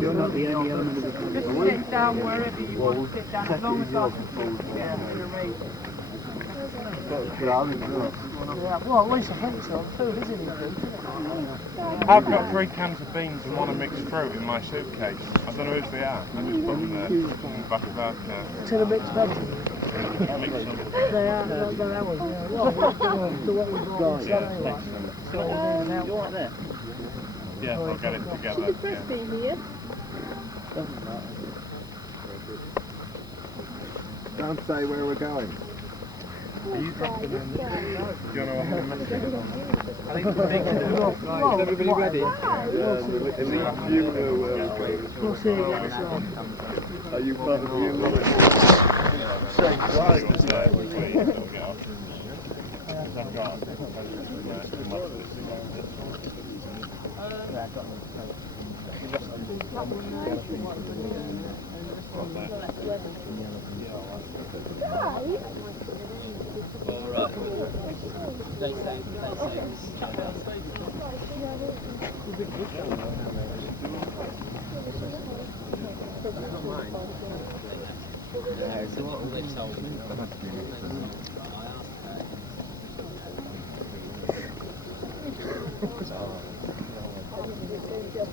You're not the only element of the country. Just sit down wherever you want to sit down, as long as I can see you get a raise. Yeah, well, at least I think so. Food is in it. I've got 3 cans of beans and 1 mixed fruit in my suitcase. I don't know whose they are. I just put them there in the back of our car. To the mixed veg. They are ours, yeah. Well, we're going to what we've got. You want that? Yeah, I'll get it together. Should the press be here? Doesn't matter. Don't say where we're going. Are you dropping in? Do you know what I'm messing on? I think the big is everybody ready? In the few where we're going. We'll see again, so. Are you part of the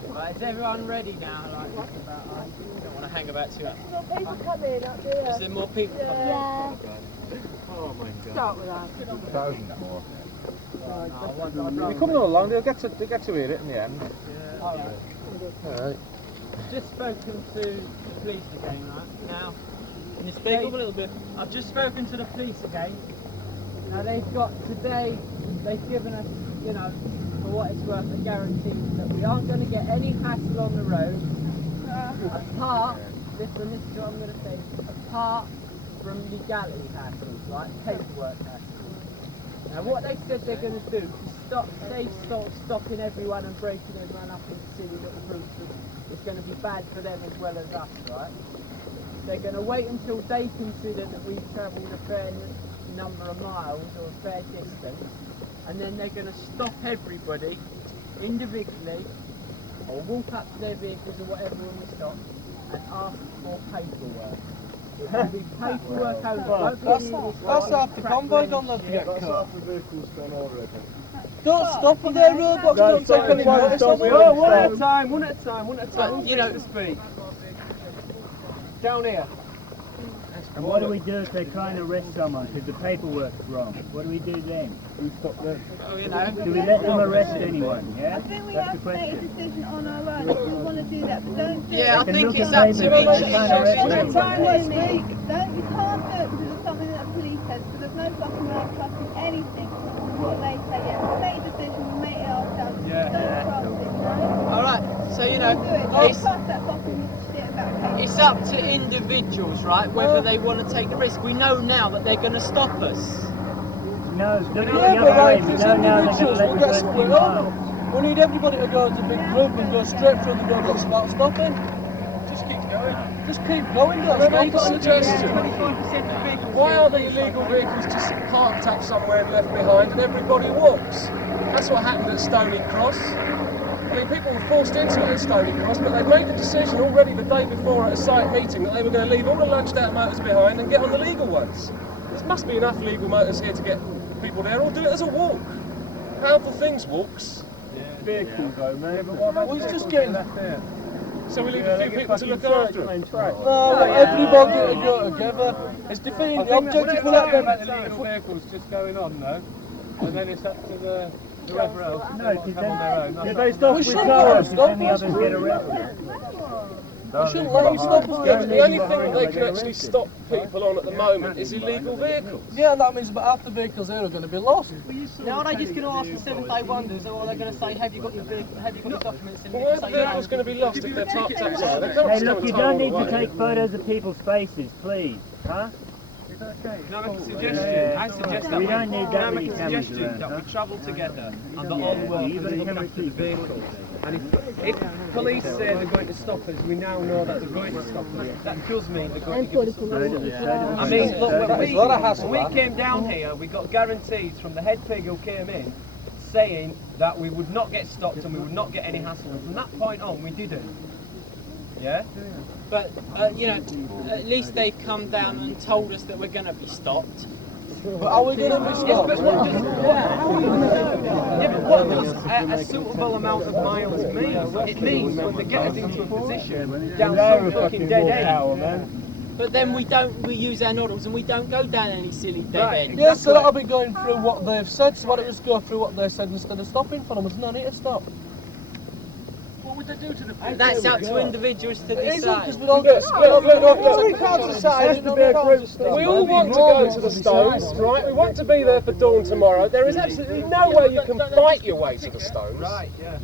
Right, is everyone ready now? Like, don't want to hang about too much. People coming up there. Is there more people coming? Yeah. Oh my god. Start with that. Thousands more. You're coming all along, they'll get to hear it in the end. Alright. Just spoken to the police again, right? Now, Can you speak up a little bit? I've just spoken to the police again. Now they've got today, they've given us, you know, for what it's worth, a guarantee that we aren't going to get any hassle on the road, apart, listen, this is what I'm going to say, apart from legality hassles, like paperwork hassles. Now what they said they're going to do is stopping everyone and breaking everyone up into silly little groups. It's going to be bad for them as well as us, right? They're going to wait until they consider that we've travelled a fair number of miles or a fair distance, and then they're going to stop everybody individually or walk up to their vehicles or whatever when we stop and ask for paperwork. It will be paperwork only. That's after convoy, don't let them get That's caught. half the vehicle's gone already. Don't stop on their roadblocks, don't take any notice of it. One at a time, one at a time. You know, to speak. Down here. And what do we do if they're trying to arrest someone because the paperwork's wrong? What do we do then? Who stopped them? Oh, you know. Do we let them arrest anyone? Yeah? I think we That's have the to make a question. decision on our own if we want to do that, but don't do Yeah, I it. They can think look it's at up to papers, each but they can't arrest One at a anyone. time, let's speak. You can't do it because it's something that the police says, so there's no fucking way of trusting anything what they say. Yeah, we make a decision, we make it ourselves. Don't trust it, you know? Alright, so you know, Do it. Don't it's, trust that fucking shit about papers. it's up to individuals, right, whether they want to take the risk. We know now that they're going to stop us. No, look at the Yeah, but other right, way. We it's know now they're individuals, going to we'll let get us split go up. We need everybody to go as a big group and go straight through the door and start stopping. Just keep going. Just keep going, don't I've got a stop. suggestion. 25% of vehicles. Why are the illegal vehicles just parked up somewhere and left behind and everybody walks? That's what happened at Stony Cross. I mean, people were forced into it at Stony Cross, but they made the decision already the day before at a site meeting that they were going to leave all the lunched out motors behind and get on the legal ones. There must be enough legal motors here to get people there, or do it as a walk. Powerful things walks. Vehicle though, man. Well, it's just getting left there. So we leave a few people to look after them. No, everybody to go together. It's defeating the object if we let them. The legal vehicles just going on though, and then it's up to the whoever else. No, because Come on their own. then if they stop We with shouldn't cars, stop then the us. others get arrested. We shouldn't let them stop us. Yeah, but the only thing that they can actually stop people on at the moment is illegal vehicles. Yeah, that means about half the vehicles here are going to be lost. Now are they just going to ask the seventh-day wonders, or are they going to say, have you got your documents in? Well, why are the vehicles going to be lost if they're parked up somewhere? They can't Hey, just look, go you and tow don't all need the to way. take photos of people's faces, please. Huh? Can I make a suggestion? I suggest that We don't need that many make a cameras suggestion around, that huh? we travel together and that all work You've got and a look camera after the too. vehicles. And if police say they're going to stop us, we now know that they're going to stop us. That does mean they're going to give us So do I mean, look, There's a lot of hassle, when that. we came down here, we got guarantees from the head pig who came in, saying that we would not get stopped and we would not get any hassle. And from that point on, we didn't. Yeah? But, you know, at least they've come down and told us that we're going to be stopped. But are we going to be stopped? Yes, but what does a suitable amount of miles mean? It means when they get us into a position down some fucking dead end. But then we use our noddles and we don't go down any silly dead end. Yeah, so that'll be going through what they've said, so why don't we just go through what they said instead of stopping for them? There's no need to stop. What would they do to the people? That's up to individuals to decide. Because we don't get stopped. We can't decide. We all want to go to the Stones, right? We want to be there for dawn tomorrow. There is absolutely no way you can fight your way to the Stones. Right, yeah.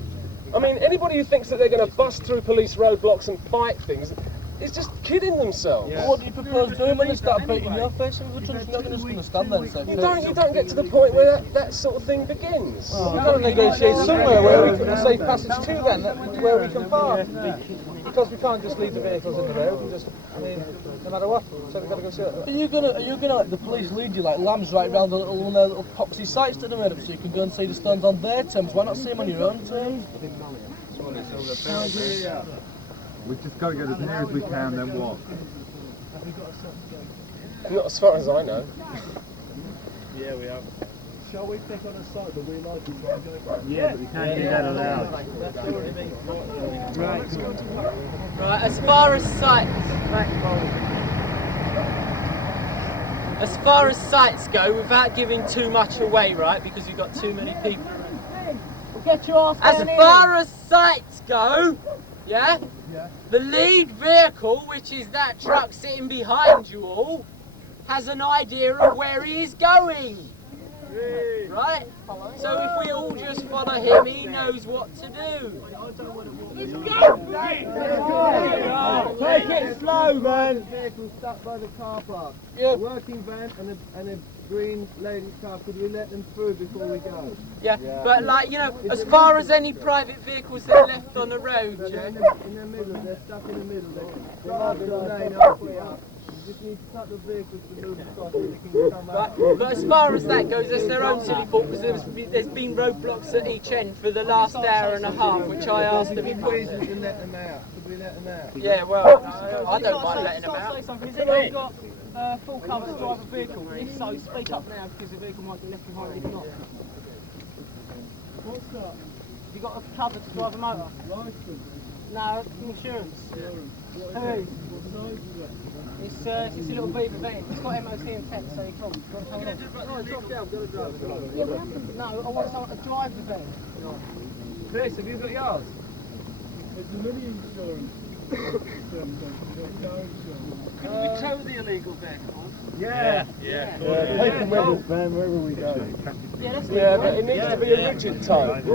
I mean, anybody who thinks that they're going to bust through police roadblocks and fight things is just kidding themselves. But what do you propose doing when they start beating your face? We're just not going to stand there and say, You don't get to the point where that sort of thing begins. we've got to negotiate somewhere where we can a safe passage to then, where we can park. Because we can't just leave the vehicles in the road and just, I mean, no matter what, so we've got to go see it. Are you gonna let the police lead you like lambs right round the little poxy sites that are made up so you can go and see the Stones on their terms? Why not see them on your own terms? We've just got to get as near as we can, then walk. Not as far as I know. Yeah, we have. Shall we pick on a site that we like and try and go? Yeah, but we can't do that allowed. Right, as far as sites go, without giving too much away, right, because you've got too many people. Get your ass As far as sites go, yeah, the lead vehicle, which is that truck sitting behind you all, has an idea of where he is going. Right? So if we all just follow him, he knows what to do. Take it slow, man. Vehicle stuck by the car park. Yeah. A working van and a green ladies' car. Could we let them through before we go? Yeah, but like, you know, as far as any private vehicles that are left on the road, yeah? In the middle, they're stuck in the middle. They're like the lane halfway up. You just need to cut the vehicles to move across so they can come out. But as far as that goes, that's their own silly fault because there's been roadblocks at each end for the last hour and a half, which I asked them. Could we let them out? Could we let them out? Yeah, well, I don't mind letting them out. Has anyone got full cover to drive a vehicle? If so, speak up now because the vehicle might be left behind if not. What's that? Have you got a cover to drive a motor? License. No, insurance. Hey. It's a little beaver van. It's got MOT and tech, so you can't. No, drop down, go to drive it. No, I want someone to drive the van. Chris, have you got yours? It's a mini insurance. Could we tow the illegal vehicles? Yeah. Take them with us, man, wherever we go. Yeah, that's Yeah, but it needs to be a rigid tow. It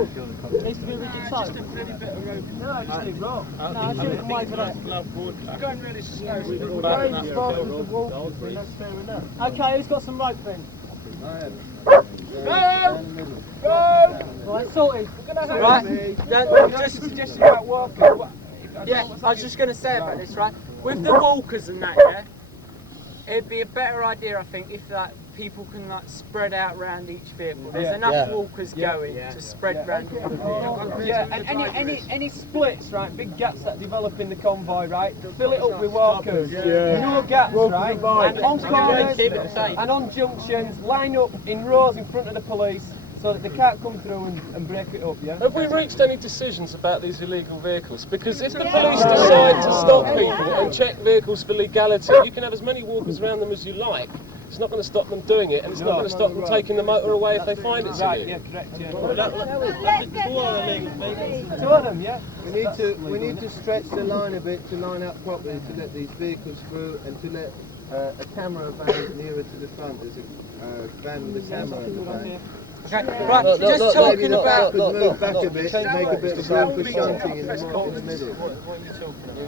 needs to be a rigid tow. Just a little bit of rope. No, just a rock. No, I think we can wait for that. We're going really slow. Okay, who's got some rope then? Right, sorted. Right? Just a suggestion about walking. Yeah, I was just going to say about this, right? With the walkers and that, yeah, it'd be a better idea, I think, if that people can like spread out around each vehicle. There's enough walkers going to spread round all the vehicles. Yeah, and any splits, right? Big gaps that develop in the convoy, right? Fill it up with walkers. No gaps, right? And on corners and on junctions, line up in rows in front of the police so that they can't come through and break it up, yeah? Have we reached any decisions about these illegal vehicles? Because if the police decide to stop people and check vehicles for legality, you can have as many walkers around them as you like. It's not going to stop them doing it, and it's not going to stop them taking the motor away if they find it's illegal. Yeah, correct, yeah. Two of them, yeah. We need to stretch the line a bit to line up properly to let these vehicles through and to let a camera van nearer to the front. There's a van with a camera at the back. Okay, right, just talking about... Move back a bit, make a bit of room for shunting in the middle.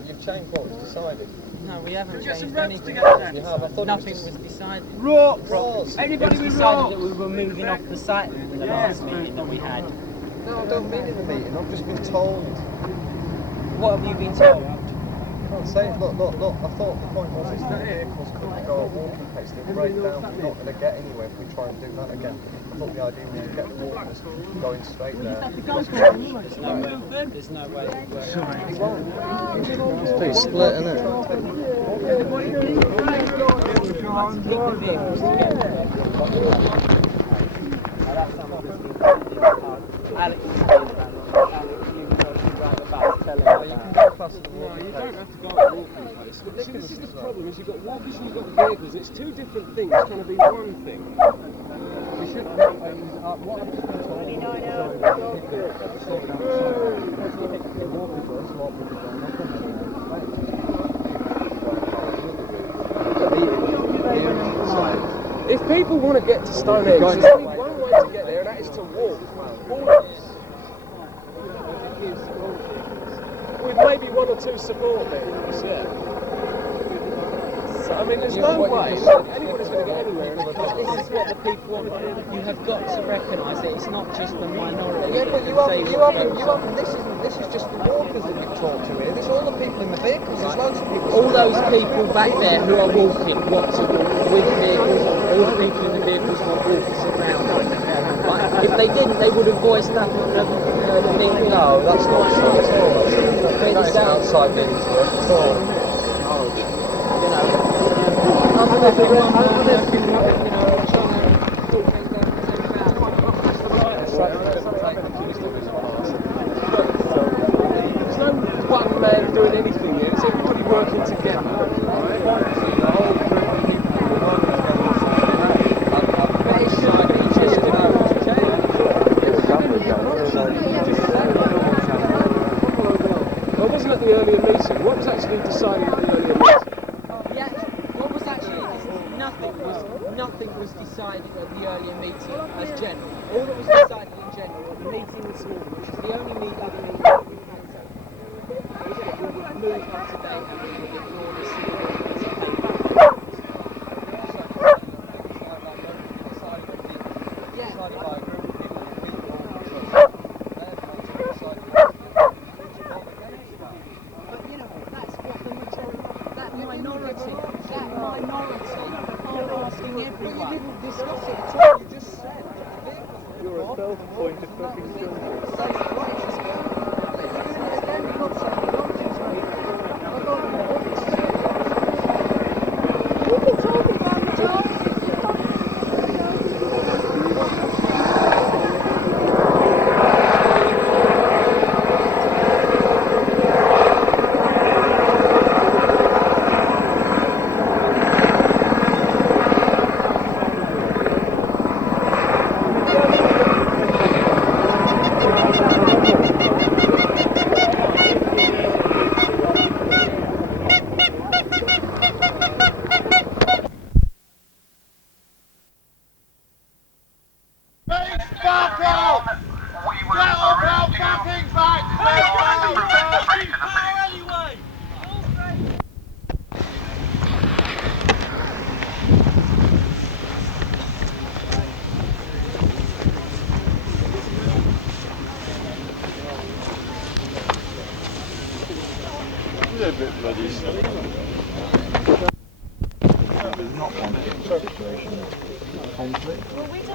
You've changed what was decided. No, we haven't changed anything. Nothing was decided. Ropes! Anybody with decided ropes? that we were moving off the site in the last meeting that we had. No, I don't mean in the meeting, I've just been told. What have you been told? can't say it. Look. I thought the point was is that vehicles couldn't go at walking pace. They'll break down. We're not going to get anywhere if we try and do that again. I thought the idea was to get the walkers going straight there. There's no way it works. It's pretty split, isn't it? Alex, you can drive the bus, tell him. No, you can go past the walking pace. You don't have to go at walking pace. This is the problem, is you've got walkers and you've got vehicles. It's two different things trying to be one thing. We should what I've just been told if people want to get to Stonehenge, there's only one way to get there, and that is to walk. With maybe one or two support vehicles, yeah. So, I mean, there's no way anybody's going to get anywhere. This is what the people want. You have got to recognise that it's not just the minority. Yeah, but you haven't. This is just the walkers that we've talked to here. There's all the people in the vehicles. There's loads of people. All those people back there who are walking want to walk with vehicles. All the people in the vehicles want walkers around them. Right? If they didn't, they would have voiced that. No, that's not true at all. That is outside business work at all. There's no one man doing anything here. It's everybody working together. The whole group of people working together. Well, wasn't at the earlier meeting. What was actually decided at the earlier meeting? What was actually nothing was decided at the earlier meeting as general. All that was decided in general at the meeting this morning, which is the only other meeting that we've had so far, was that we would move up to date and we would ignore the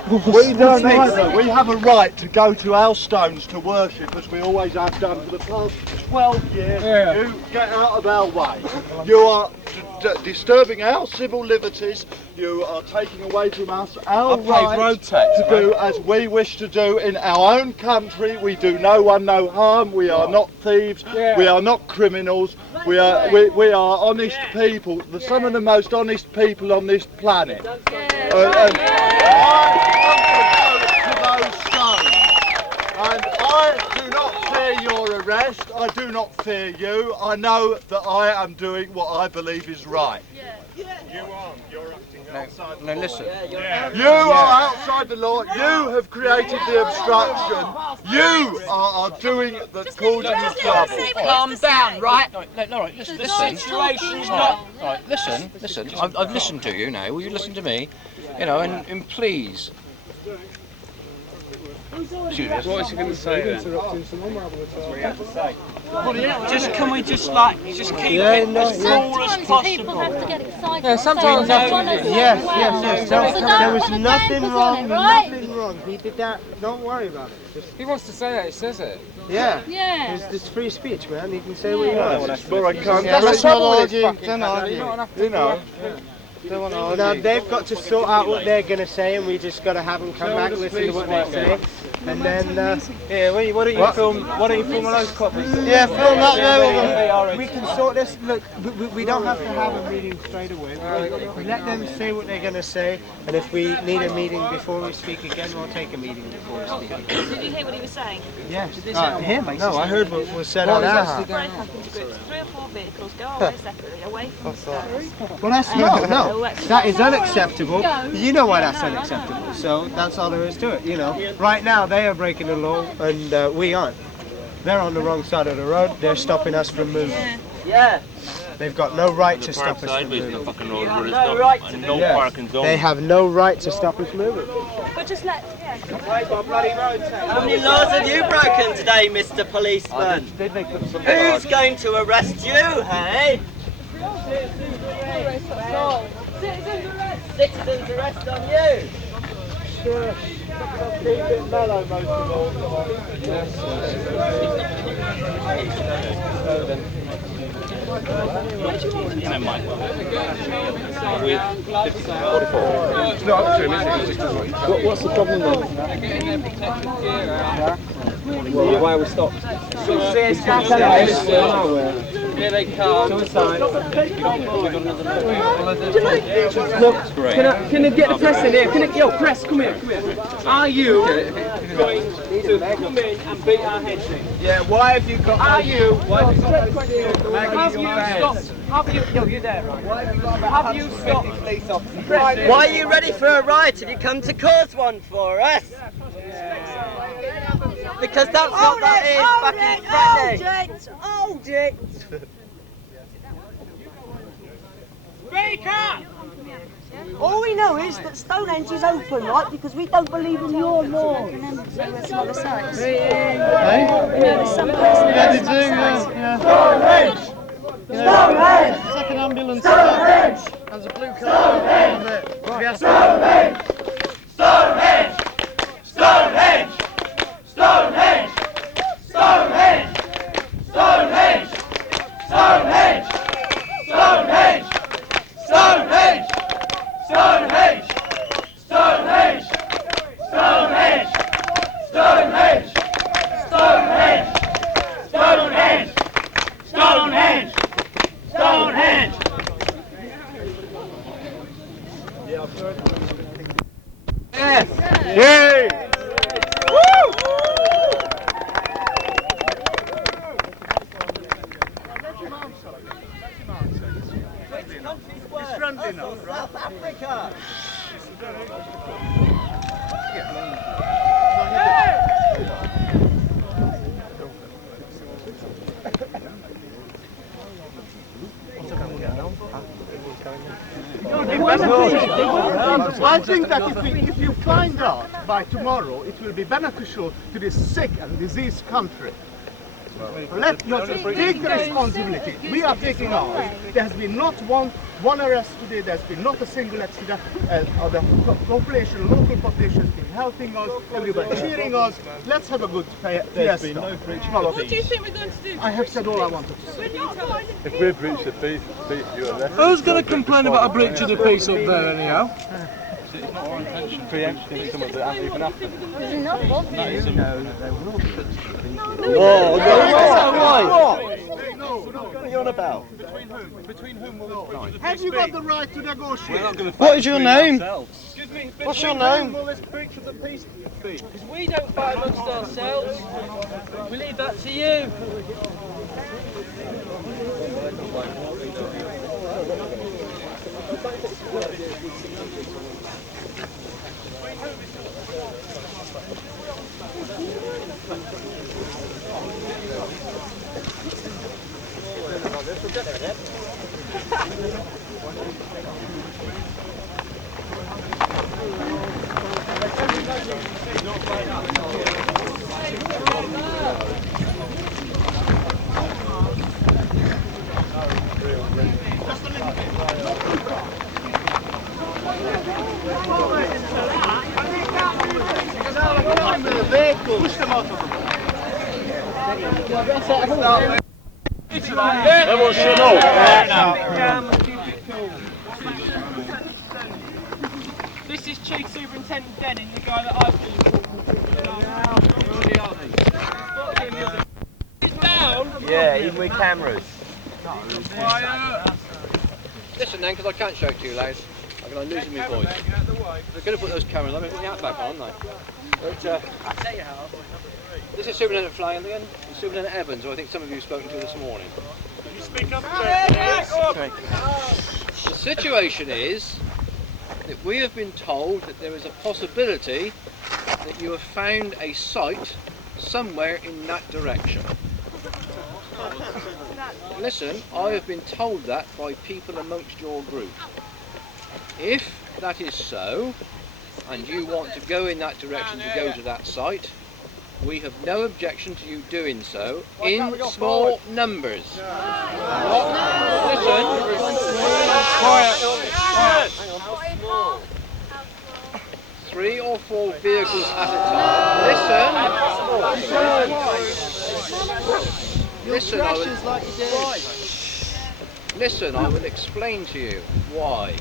We don't either. We have a right to go to our stones to worship as we always have done for the past 12 years. Yeah. You get out of our way. You are disturbing our civil liberties. You are taking away from us our right road tax, to do as we wish to do in our own country. We do no one no harm. We are not thieves. Yeah. We are not criminals. We are honest people. Some of the most honest people on this planet. And I do not fear your arrest, I do not fear you. I know that I am doing what I believe is right. You aren't, you're acting outside the law. Listen. You are outside the law, you have created the obstruction, you are doing that's causing the trouble. Calm down, right? Alright, listen. The situation's not... Alright, listen. I've listened to you now, will you listen to me? You know, and please... What is he going to say then? Just can we just like just keep it as cool as Sometimes possible? people have to get excited. Yeah, sometimes Yes. There was nothing wrong. Right? Nothing wrong. He did that. Don't worry about it. Just, He wants to say that, he says it. yeah. Yeah. It's free speech, man. He can say what he wants. But I can't. That's not arguing. Don't argue. You know. Don't want to argue. Now they've got to sort out what they're going to say, and we just got to have them come back, listen to what they say, and then. Yeah, why don't you film? Why don't you film those copies? Yeah, film that there. We can sort this. Look, we don't have to have a meeting straight away. We let them say what they're going to say, and if we need a meeting before we speak again, we'll take a meeting before we speak again. Did you hear what he was saying? Yes. No, I heard what was said on our house. Break up into groups of 3 or 4 vehicles, go away separately, away from the stars. Well, that's no. That is unacceptable. You know why that's unacceptable. So that's all there is to it. You know, right now they are breaking the law, and we aren't. They're on the wrong side of the road. They're stopping us from moving. Yeah. They've got no right to stop us from moving. No right to do Yes. They have no right to stop us moving. But just let, How many laws have you broken today, Mr. Policeman? Who's going to arrest you, hey? Citizens arrest on you. Sure. Keep it mellow most of all. What's the problem then? Well, why are we stopped? Here they come. To the side. Look, can I get the press in here? Yo, press, come here. Are you going to come in and beat our heads in? Yeah, why have you got... Have you stopped? Have you... Yo, you're there, right? Have you stopped? Why are you ready for a riot? Have you come to cause one for us? Because that's what that is, fucking threatening. Hold it! Speak up! All we know is that Stonehenge is open, right? Because we don't believe in your law. some other sites. Hey? There's some places. Yeah, they do, yeah. Stonehenge! Stonehenge! It's like an ambulance. Stonehenge! There's a blue car. Stonehenge! Stonehenge! Stonehenge! Stonehenge! Stonehenge! Stonehenge! Stonehenge! Stonehenge! Stonehenge! Stonehenge! Stonehenge! Stonehenge! Stonehenge! Stonehenge! Stonehenge! Stonehenge! Stonehenge! Stonehenge! Yes! Yay! It's friendly enough, right? South Africa! I think that if you find out by tomorrow, it will be beneficial to this sick and diseased country. Let's take the responsibility. We are taking ours. There has been not one arrest today. There's been not a single accident. The population, local population has been helping us. Everybody cheering us. Let's have a good fiesta. What do you think we're going to do? I have said all I wanted to say. If we breach the peace, you arrest. Who's going to complain about a breach of the peace up there anyhow? It's not our intention preempting someone that hasn't even happened. What are you on about? Between whom will this breach? Have you got the right to negotiate? What is your name? What's your name? Will this breach of the peace be? Because we don't fight amongst ourselves. We leave that to you. Everybody, Everyone shut up. This is Chief Superintendent Denning, the guy that I've been talking to. Yeah, even with cameras. Listen then, because I can't shout too loud. I'm losing my voice. They're going to put those cameras on, they're putting the hat back on, aren't they? But, this is Superintendent Flanagan and Superintendent Evans, who I think some of you have spoken to this morning. Can you speak up? The situation is that we have been told that there is a possibility that you have found a site somewhere in that direction. Listen, I have been told that by people amongst your group. If that is so, and you want to go in that direction to go to that site, we have no objection to you doing so in small numbers. Listen. Quiet. 3 or 4 vehicles at a time. Listen, I will explain to you why.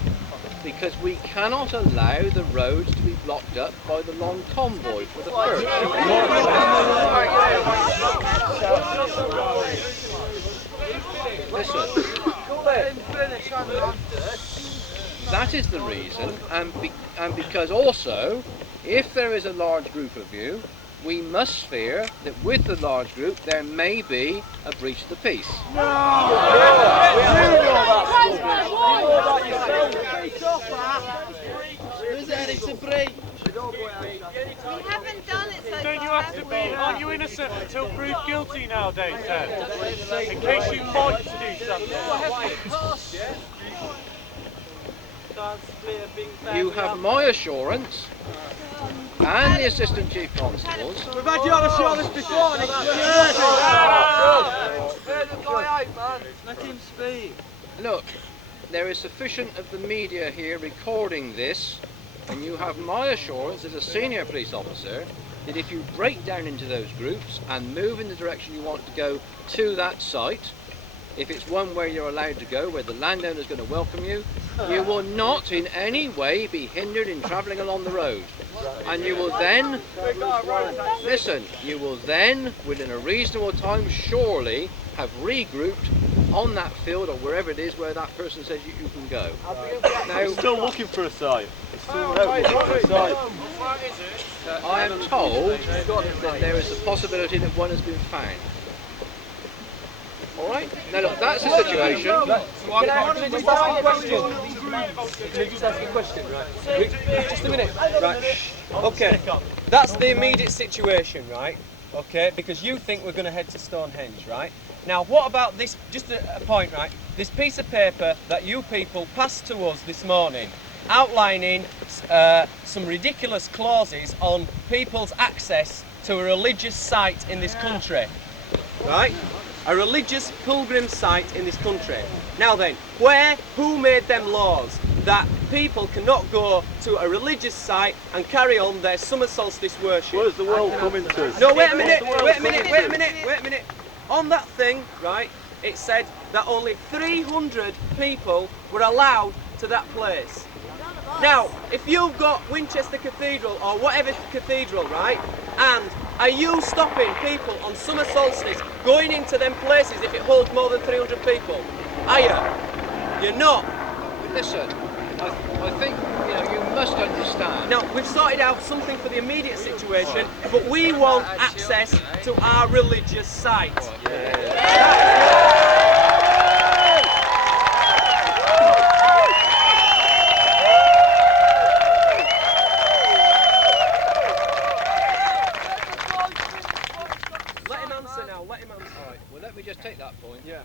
Because we cannot allow the roads to be blocked up by the long convoy for the first. Listen, that is the reason, and because also, if there is a large group of you, we must fear that with the large group there may be a breach of the peace. It's a breach. We haven't done it so Don't you have to be? Aren't you innocent until proved guilty nowadays, then? In case you might do something. You have my assurance and the Assistant Chief Constable's. We've had you on a show this before and it's Let him speak. Look, there is sufficient of the media here recording this, and you have my assurance as a senior police officer that if you break down into those groups and move in the direction you want to go to that site, if it's one where you're allowed to go, where the landowner is going to welcome you, you will not in any way be hindered in travelling along the road. And you will then, listen, you will then, within a reasonable time, surely have regrouped on that field or wherever it is where that person says you can go. Now, still looking for a site. Still looking for a site. I am told that there is a possibility that one has been found. Alright? Now look, that's the situation. Can I just ask you a question? Can I just ask you a question, right? Just a minute. Right. Okay. That's the immediate situation, right? Okay, because you think we're going to head to Stonehenge, right? Now, what about this, just a point, right? This piece of paper that you people passed to us this morning, outlining some ridiculous clauses on people's access to a religious site in this country, right? A religious pilgrim site in this country. Now then, who made them laws that people cannot go to a religious site and carry on their summer solstice worship? Where's the world coming to? No, wait a minute. On that thing, right, it said that only 300 people were allowed to that place. Now, if you've got Winchester Cathedral or whatever cathedral, right, and are you stopping people on summer solstice going into them places if it holds more than 300 people? Are you? You're not. Listen, I think you must understand. Now, we've sorted out something for the immediate situation, but we want access to our religious site. Alright, well let me just take that point. Yeah.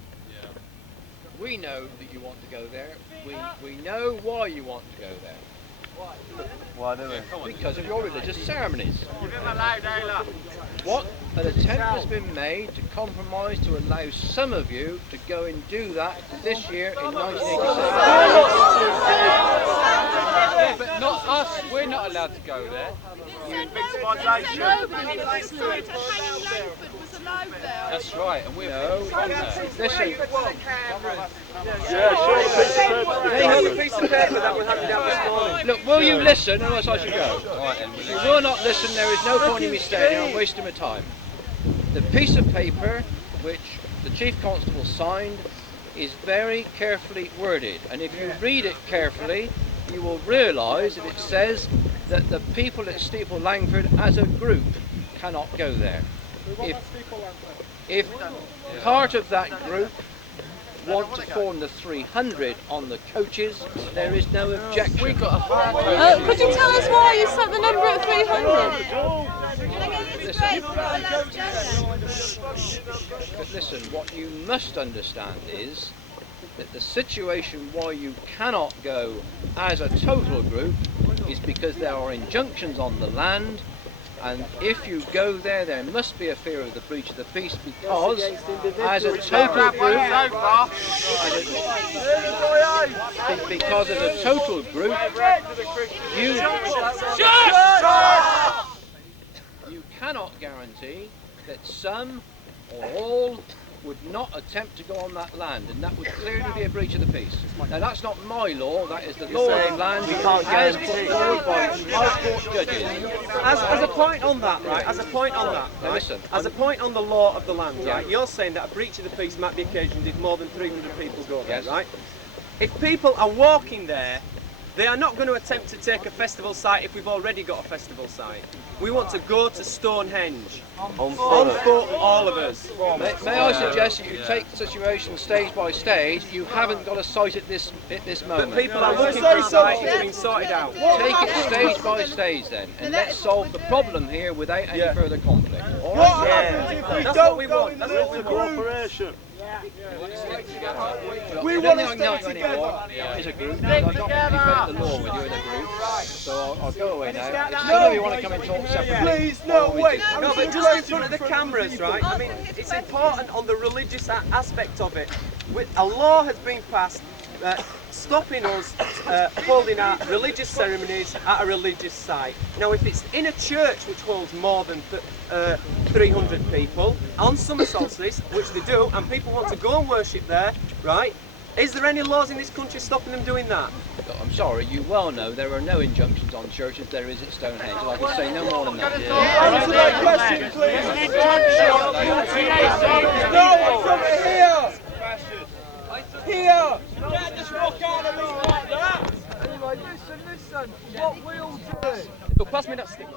We know that you want to go there. We know why you want to go there. Why do we? Because of your religious ceremonies. Give him a loud hailer. What? An attempt has been made to compromise to allow some of you to go and do that this year in 1986. Yeah, but not us. We're not allowed to go there. Victimisation. Nobody likes to hang Langford was That's right, and we're listen. They have a piece of paper that was handed down this morning. Look, will you listen, or else I should go? If you will not listen, there is no point in me staying here. I'm wasting my time. The piece of paper which the Chief Constable signed is very carefully worded, and if you read it carefully, you will realise that it says that the people at Steeple Langford as a group cannot go there. If part of that group want to form the 300 on the coaches, there is no objection. Could you tell us why you set the number at 300? But listen, what you must understand is that the situation why you cannot go as a total group is because there are injunctions on the land, and if you go there, there must be a fear of the breach of the peace, because as a total group, because as a total group, you cannot guarantee that some or all would not attempt to go on that land, and that would clearly be a breach of the peace. Now that's not my law, that is the law of the land as put forward by High Court judges. As a point on that, right, as a point on that, Now right, listen, as a point on the law of the land, right, you're saying that a breach of the peace might be occasioned if more than 300 people go there, right? If people are walking there, they are not going to attempt to take a festival site if we've already got a festival site. We want to go to Stonehenge. On foot, all of us. May I suggest that you take the situation stage by stage? You haven't got a site at this moment. But people are looking for a site, it's being sorted out. Take it stage by stage then, and let's solve the problem here without any further conflict. All right? That's what we want. That's what we want. Cooperation. We want to stay together. As a group, I don't defend the law with you in a group, so I'll go away now. If some of you want to come and talk separately, please, no, wait. No, but just in front of the cameras, right? I mean, it's important on the religious aspect of it. A law has been passed stopping us holding our religious ceremonies at a religious site. Now, if it's in a church which holds more than 300 people on summer solstice, which they do, and people want to go and worship there, right? Is there any laws in this country stopping them doing that? I'm sorry, you well know there are no injunctions on churches, there is at Stonehenge. I can say no more than that. Answer that question, please. No, from here. Here. You can't just walk out of me like that. Anyway, listen, what we'll do. Pass me that stick.